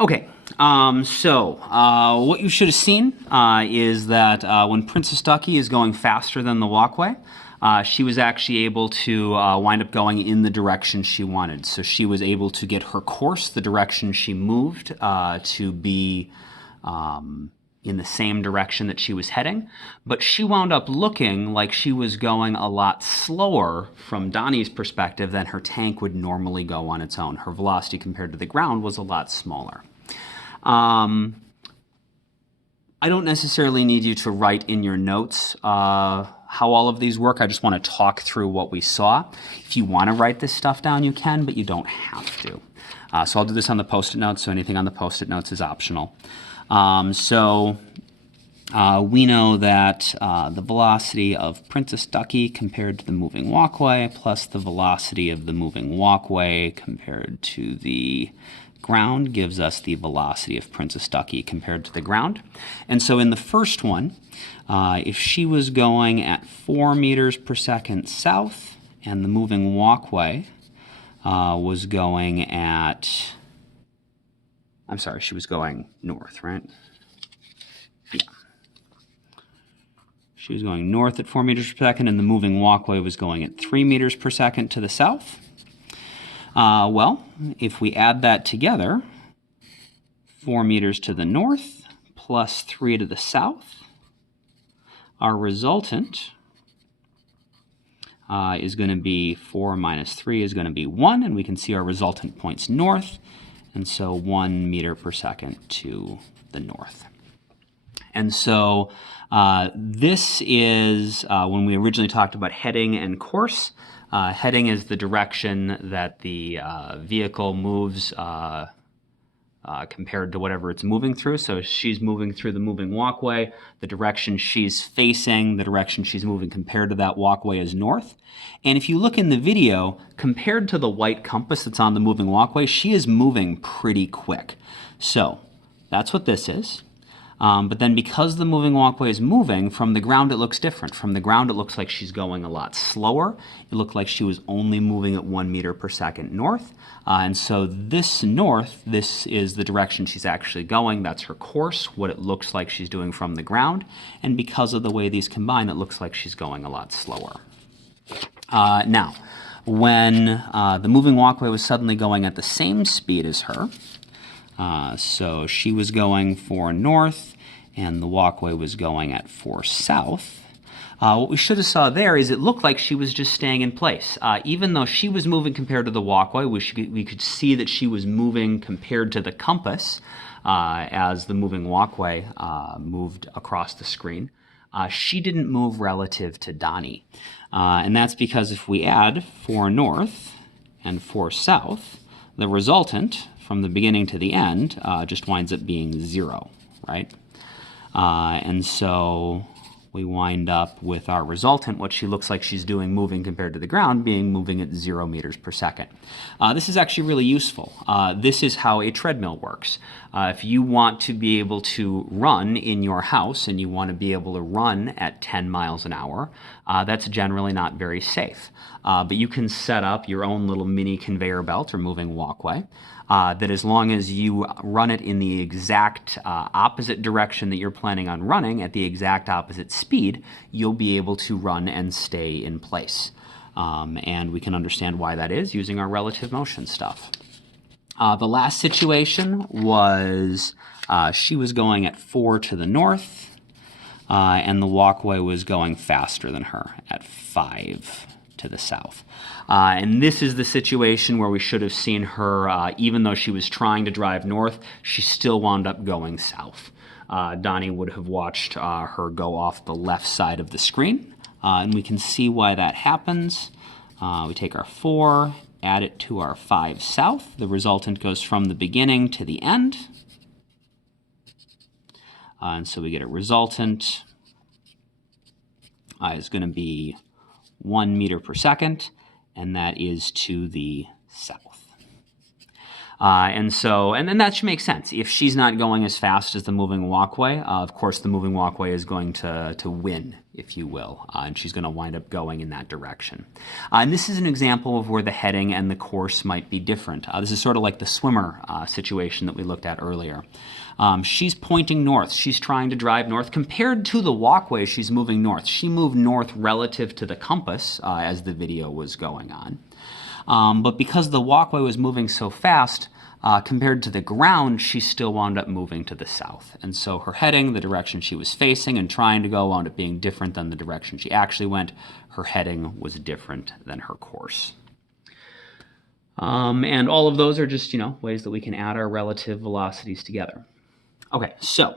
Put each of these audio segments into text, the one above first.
Okay, what you should have seen is that when Princess Ducky is going faster than the walkway, she was actually able to wind up going in the direction she wanted. So she was able to get her course, the direction she moved, to be in the same direction that she was heading, but she wound up looking like she was going a lot slower from Donnie's perspective than her tank would normally go on its own. Her velocity compared to the ground was a lot smaller. I don't necessarily need you to write in your notes how all of these work. I just want to talk through what we saw. If you want to write this stuff down, you can, but you don't have to. So I'll do this on the Post-it notes, so anything on the Post-it notes is optional. We know that the velocity of Princess Ducky compared to the moving walkway plus the velocity of the moving walkway compared to the ground gives us the velocity of Princess Ducky compared to the ground. And so in the first one, if she was going at 4 meters per second south and the moving walkway was going at, I'm sorry, she was going north, right? Yeah. She was going north at 4 meters per second, and the moving walkway was going at 3 meters per second to the south. Well, if we add that together, 4 meters to the north plus 3 to the south, our resultant is going to be 4 minus 3 is going to be 1, and we can see our resultant points north, and so 1 meter per second to the north. And so this is when we originally talked about heading and course. Heading is the direction that the vehicle moves compared to whatever it's moving through. So she's moving through the moving walkway. The direction she's facing, the direction she's moving compared to that walkway is north. And if you look in the video, compared to the white compass that's on the moving walkway, she is moving pretty quick. So that's what this is. But then because the moving walkway is moving, from the ground it looks different. From the ground it looks like she's going a lot slower. It looked like she was only moving at 1 meter per second north. And so this north, this is the direction she's actually going. That's her course, what it looks like she's doing from the ground. And because of the way these combine, it looks like she's going a lot slower. Now, when the moving walkway was suddenly going at the same speed as her, so she was going for north, and the walkway was going at 4 south. What we should have saw there is it looked like she was just staying in place. Even though she was moving compared to the walkway, we could see that she was moving compared to the compass as the moving walkway moved across the screen. She didn't move relative to Donnie. And that's because if we add 4 north and 4 south, the resultant from the beginning to the end just winds up being 0, right? And so we wind up with our resultant, what she looks like she's doing moving compared to the ground, being moving at 0 meters per second. This is actually really useful. This is how a treadmill works. If you want to be able to run in your house and you want to be able to run at 10 miles an hour, that's generally not very safe. But you can set up your own little mini conveyor belt or moving walkway that as long as you run it in the exact opposite direction that you're planning on running at the exact opposite speed, you'll be able to run and stay in place. And we can understand why that is using our relative motion stuff. The last situation was she was going at 4 to the north, and the walkway was going faster than her at 5 to the south. And this is the situation where we should have seen her, even though she was trying to drive north, she still wound up going south. Donnie would have watched her go off the left side of the screen, and we can see why that happens. We take our 4, add it to our 5 south. The resultant goes from the beginning to the end. And so we get a resultant is going to be 1 meter per second, and that is to the south. And then that should make sense. If she's not going as fast as the moving walkway, of course the moving walkway is going to win, if you will, and she's going to wind up going in that direction. And this is an example of where the heading and the course might be different. This is sort of like the swimmer situation that we looked at earlier. She's pointing north. She's trying to drive north. Compared to the walkway, she's moving north. She moved north relative to the compass as the video was going on. But because the walkway was moving so fast, compared to the ground, she still wound up moving to the south. And so her heading, the direction she was facing and trying to go, wound up being different than the direction she actually went. Her heading was different than her course. And all of those are just, ways that we can add our relative velocities together. Okay, so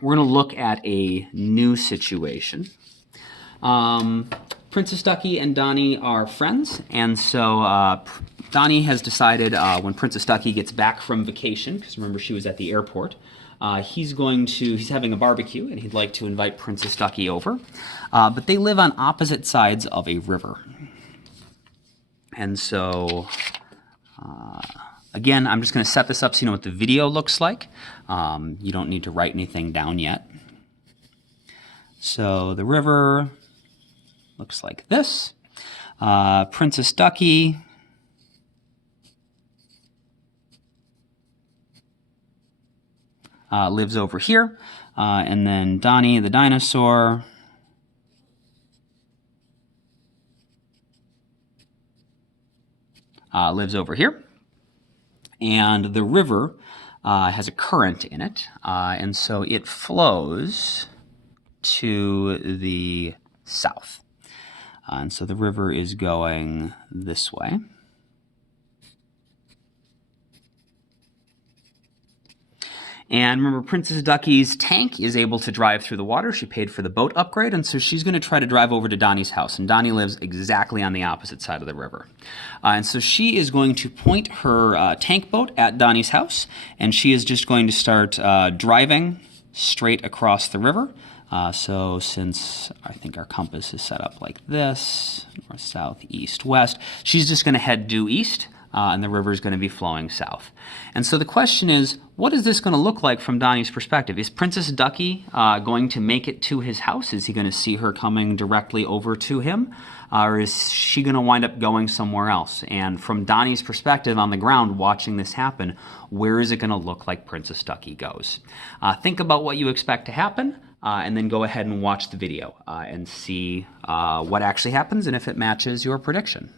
we're going to look at a new situation. Princess Ducky and Donnie are friends, and so Donnie has decided when Princess Ducky gets back from vacation, because remember she was at the airport, he's having a barbecue, and he'd like to invite Princess Ducky over. But they live on opposite sides of a river. And so, again, I'm just going to set this up so you know what the video looks like. You don't need to write anything down yet. So the river looks like this. Princess Ducky lives over here. And then Donnie the dinosaur lives over here. And the river has a current in it. And so it flows to the south. And so the river is going this way. And remember, Princess Ducky's tank is able to drive through the water. She paid for the boat upgrade, and so she's going to try to drive over to Donnie's house. And Donnie lives exactly on the opposite side of the river. And so she is going to point her tank boat at Donnie's house, and she is just going to start driving straight across the river. So since I think our compass is set up like this, north, south, east, west, she's just going to head due east. And the river is going to be flowing south. And so the question is, what is this going to look like from Donnie's perspective? Is Princess Ducky going to make it to his house? Is he going to see her coming directly over to him? Or is she going to wind up going somewhere else? And from Donnie's perspective on the ground, watching this happen, where is it going to look like Princess Ducky goes? Think about what you expect to happen, and then go ahead and watch the video and see what actually happens and if it matches your prediction.